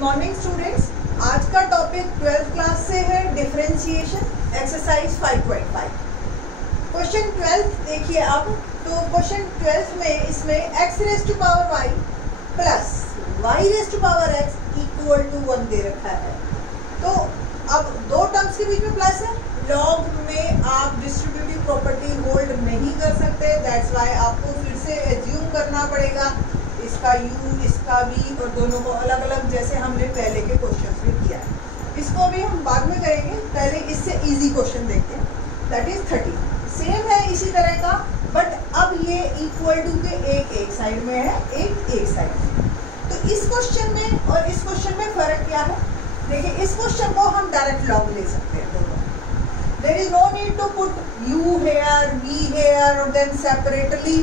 Morning students, आज का topic 12th class से है डिफरेंशिएशन एक्सरसाइज 5.5। क्वेश्चन 12 देखिए अब। तो क्वेश्चन 12 में इसमें x raise to power y plus y raise to power x equal to 1 दे रखा है। तो अब दो टर्म्स के बीच में प्लस है। लॉग में आप डिस्ट्रीब्यूटिव प्रॉपर्टी होल्ड नहीं कर सकते, दैट्स वाई आपको फिर से एज्यूम करना पड़ेगा इसका u इसका v और दोनों को अलग अलग, जैसे हमने पहले के क्वेश्चन में किया है। इसको भी हम बाद में करेंगे, पहले इससे इजी क्वेश्चन देखते हैं, दैट इज 30। सेम है इसी तरह का, बट अब ये इक्वल टू के एक साइड में है, एक साइड में। तो इस क्वेश्चन में और इस क्वेश्चन में फर्क क्या है? देखिए, इस क्वेश्चन को हम डायरेक्ट लॉग ले सकते हैं दोनों। There is no need to put u here, v here, or then separately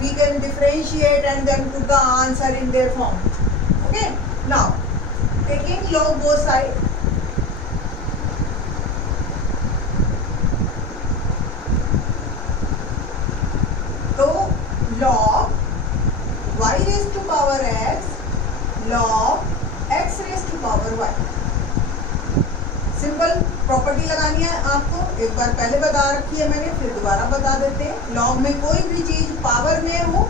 we can differentiate and then put the answer in their form. Okay. Now, taking log both sides. So log y raised to power x, log x raised to power y. Simple property लगानी है आपको, एक बार पहले बता रखी है मैंने, फिर दोबारा बता देते हैं। लॉग में कोई भी चीज पावर में हो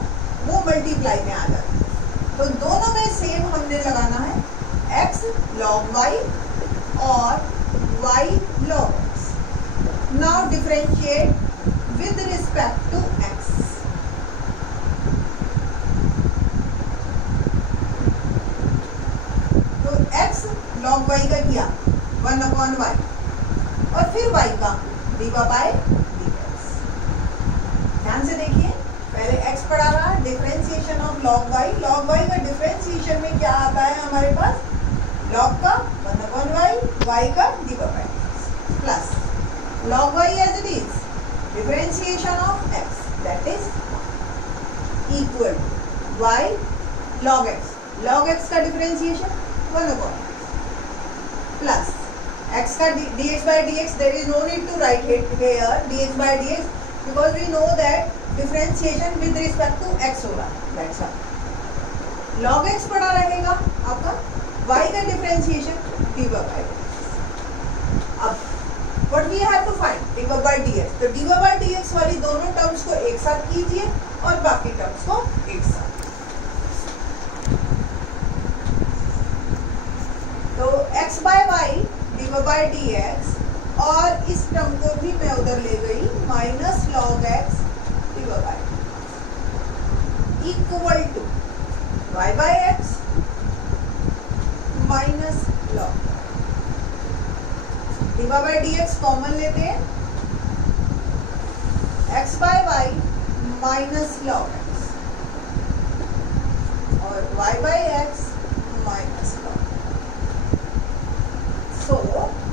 वो मल्टीप्लाई में आ जाती है। तो दोनों में सेम हमने लगाना है, x log y और y log x। Now differentiate with respect to x। तो x log y का किया 1/y और फिर y का dy/dx। ध्यान से देखिए, पहले x पढ़ा रहा, differentiation of log y। log y का डिफरेंशिएशन में क्या आता है हमारे पास? log का 1/y, y का dy/dx plus log y as it is, differentiation of x, that is equal to y log x। log x का डिफरेंशिएशन 1/x प्लस x का dx/dx, there is no need to write it here dx/dx because we know that differentiation with respect to x होगा, that's all. log x पड़ा रहेगा आपका, y का differentiation dy/dx। अब what we have to find? dy/dx। तो dy/dx वाली दोनों terms को एक साथ कीजिए और बाकी टर्म्स को एक साथ। तो x/y dy/dx और इस टर्म को भी मैं उधर ले गई, minus log x dy/dx equal to y/x minus log dy/dx common लेते हैं, x/y माइनस log x और y/x minus log। So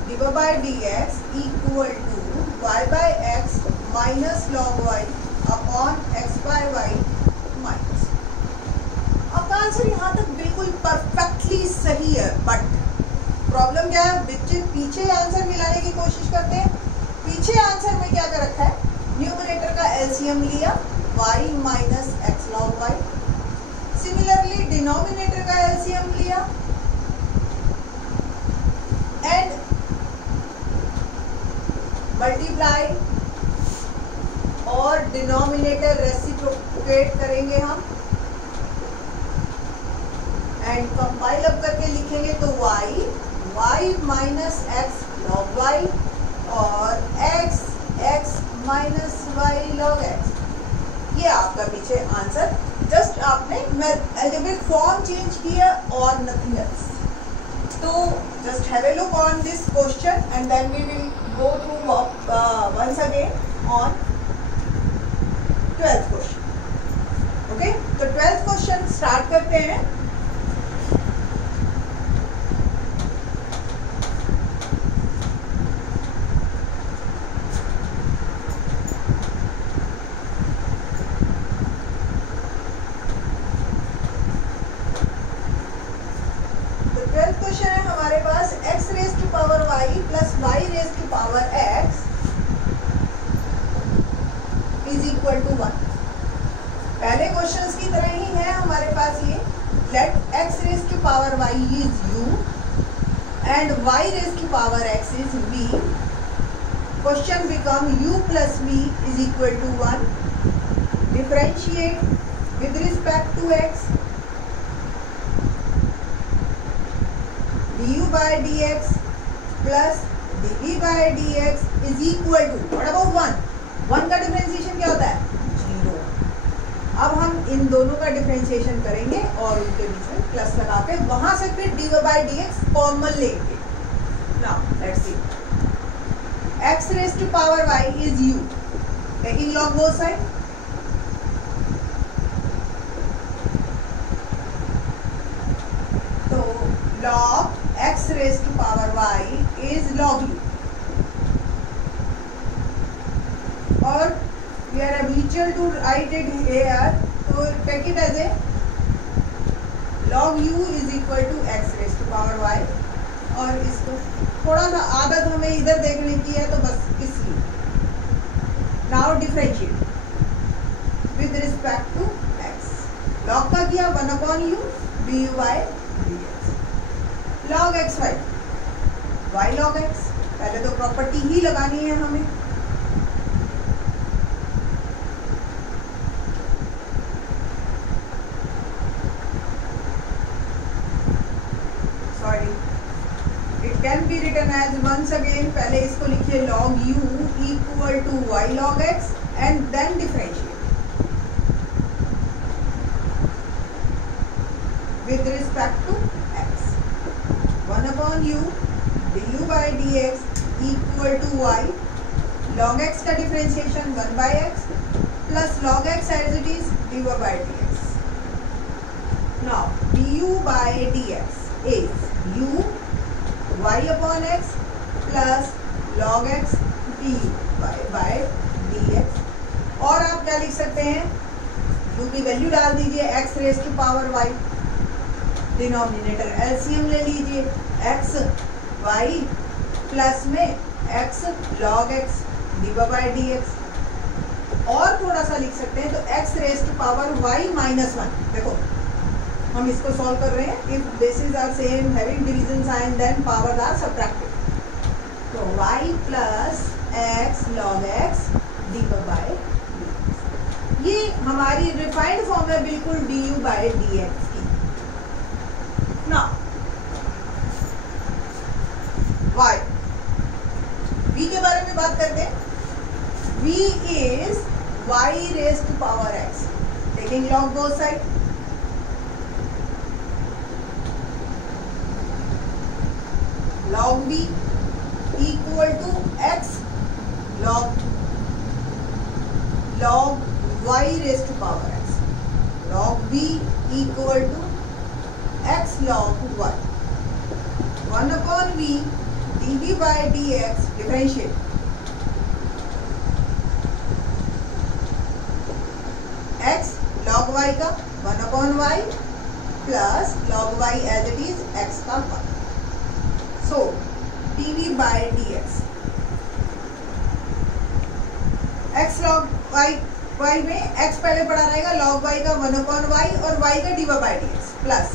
dy/dx equal to y/x minus log y upon x/y minus। आपका आंसर यहाँ तक बिल्कुल परफेक्टली सही है, but problem क्या है? बच्चे पीछे आंसर मिलाने की कोशिश करते हैं। पीछे आंसर में क्या कर रखा है? न्यूमरेटर का एलसीएम लिया, y minus x log y। Similarly denominator का एलसीएम लिया एंड मल्टीप्लाई और डिनोमिनेटर रेसिप्रोकेट करेंगे हम एंड कंपाइल अप करके लिखेंगे तो y minus x log y और x minus y log x। ये आपका पीछे आंसर, जस्ट आपने अलजेब्रिक फॉर्म चेंज किया और nothing else. So just have a look on this question and then we will go through once again on 12th question. Okay? तो 12th question start करते हैं। Question है हमारे पास x raise to power y plus y raise to power x is equal to 1। पहले questions की तरह ही है हमारे पास ये, let x raised to power y is u and y raised to power x is v. Question become u plus v is equal to 1. Differentiate with respect to x. Du by dx plus dv by dx is equal to, what about 1? 1 का differentiation क्या होता है? 0. अब हम इन दोनों का differentiation करेंगे और उनके बीच में प्लस लगा के वहां से फिर dy by dx कॉमन लेंगे. Now let's see. x raised to power y is u. Taking log both sides. So log x raised to power y is log u. और we are habitual to write it here, so take it as a log u is equal to x raised to power y. और इसको थोड़ा सा आदत हमें इधर देखने की है तो बस इसलिए. Now differentiate with respect to x. log का किया 1 upon u du by dx. log x y log x. पहले तो प्रॉपर्टी ही लगानी है हमें. Can be written as once again, पहले इसको लिखिए log u equal to y log x and then differentiate with respect to x. 1 upon u du by dx equal to y log x का differentiation 1 by x plus log x as it is du by dx. Now du by dx is u y upon x plus log x du by dx. और आप क्या लिख सकते हैं? u की value डाल दीजिए x raise to power y. Denominator LCM ले लीजिए. x y प्लस में x log x du by dx. और थोड़ा सा लिख सकते हैं तो x raise to power y minus 1. देखो हम इसको सॉल्व कर रहे हैं. If basis are same having division sign then power are subtracted. तो y plus x log x du by dx. ये हमारी रिफाइंड फॉर्म है बिल्कुल du by dx की. ना y v के बारे में बात करते हैं. v is y raised to power x. Taking log both sides. log v equal to x log y raised to power x. log v equal to x log y. 1 upon v dv by dx differentiate. x log y का 1 upon y plus log y as it is x का 1. So dv by dx x log y में x पहले पड़ा रहेगा log y का 1 upon y और y का d by dx plus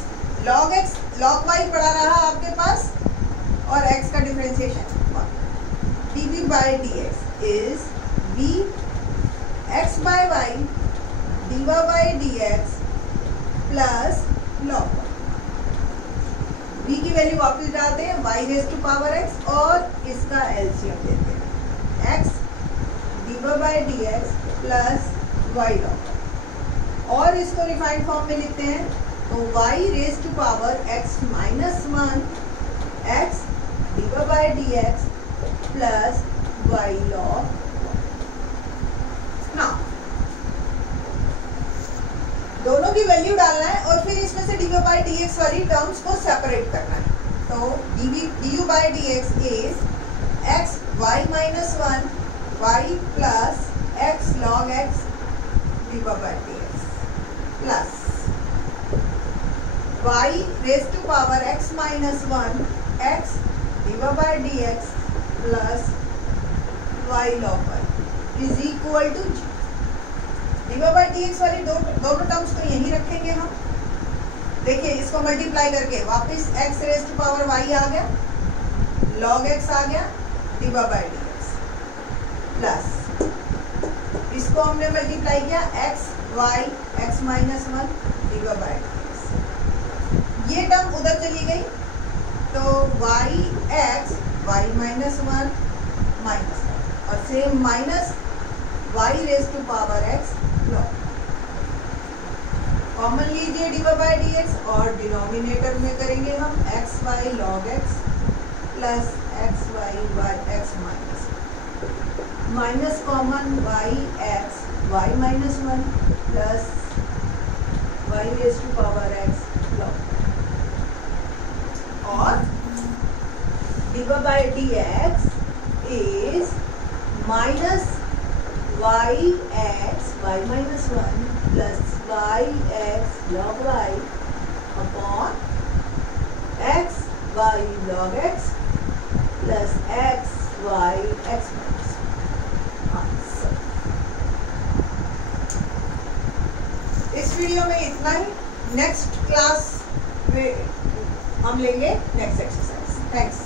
log x log y पड़ा रहा आपके पास और x का differentiation 1. dv by dx is v x by y d by dx plus log y. v की वैल्यू वापस डालते हैं y raise to power x और इसका एलसीएम देते हैं x d by dx plus y log. और इसको रिफाइंड फॉर्म में लिखते हैं तो y raise to power x minus 1 x d by dx plus y log. ना दोनों की वैल्यू डालना है और फिर इसमें से dy by dx वाली टर्म्स को सेपरेट करना है. तो du by dx is x y minus 1 y plus x log x d by dx plus y raised to power x minus 1 x d by dx plus y log y is equal to g. dy by dx वाली दोनों terms को यहीं रखेंगे हम. देखिए इसको multiply करके वापस x raise to power y आ गया, log x आ गया, dx प्लस इसको हमने मल्टीप्लाई किया x y x minus 1 dx। ये टर्म उधर चली गई तो y x y minus 1 minus 1 और same minus y raise to power x log। Common लीजिए dx और डिनोमिनेटर में करेंगे हम x y log x plus x y y x minus common y x y minus 1 plus y raise to power x log और dx is minus y x y minus 1 plus y x log y upon x y log x plus x y x minus 1। Answer. इस video में इतना ही। Next class में हम लेंगे next exercise. Thanks.